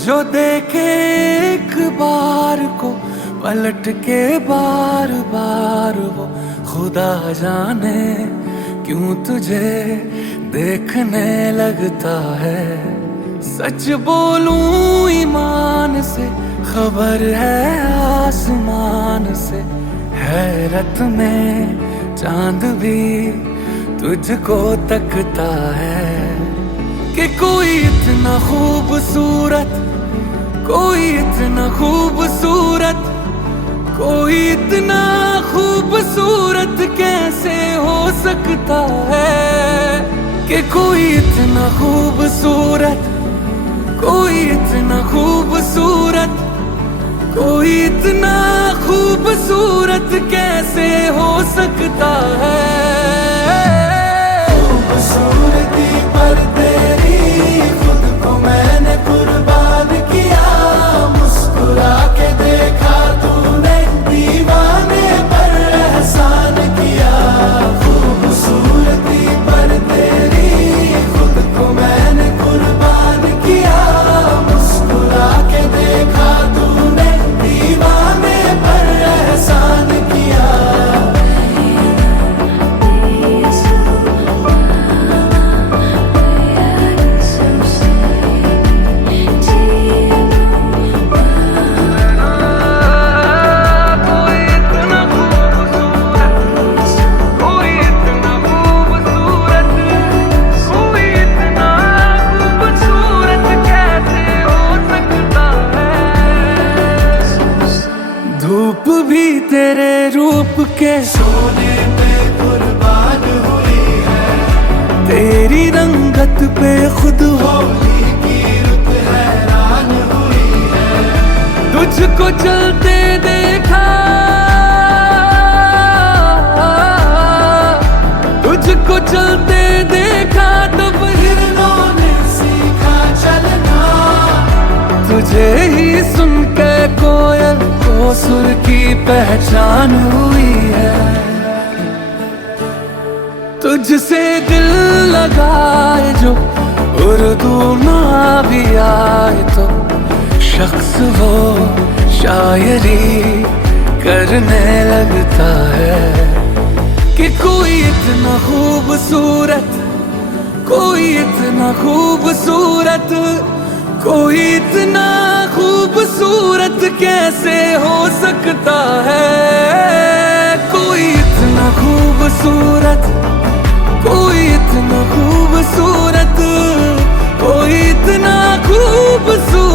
जो देखे एक बार को पलट के बार बार वो खुदा जाने क्यों तुझे देखने लगता है। सच बोलूं ईमान से खबर है आसमान से, हैरत में चांद भी तुझको तकता है कि कोई इतना खूबसूरत, कोई इतना खूबसूरत, कोई इतना खूबसूरत कैसे हो सकता है कि कोई इतना खूबसूरत, कोई इतना खूबसूरत, कोई इतना खूबसूरत कैसे हो सकता है। खूबसूरती पर तेरी खुद को मैंने कुर्बान किया, मुस्कुरा के देखा तूने दीवाने पर एहसान किया। खूबसूरती पर तेरी खुद को मैंने कुर्बान किया, मुस्कुरा के देखा तूने दीवाने पर एहसान किया। धूप भी तेरे रूप के सोने पे कुर्बान हुई है, तेरी रंगत पे खुद होली की रुत हैरान हुई है। तुझको चलते देखा, तुझको चलते देखा तब हिरणों ने सीखा चलना, तुझे ही सुन के कोयल को सुर की पहचान हुई है। तुझसे दिल लगाए जो उर्दू ना भी आए तो शख्स वो शायरी करने लगता है कि कोई इतना खूबसूरत, कोई इतना खूबसूरत, कोई इतना खूबसूरत कैसे हो सकता है। कोई इतना खूबसूरत, कोई इतना खूबसूरत, कोई इतना खूबसूरत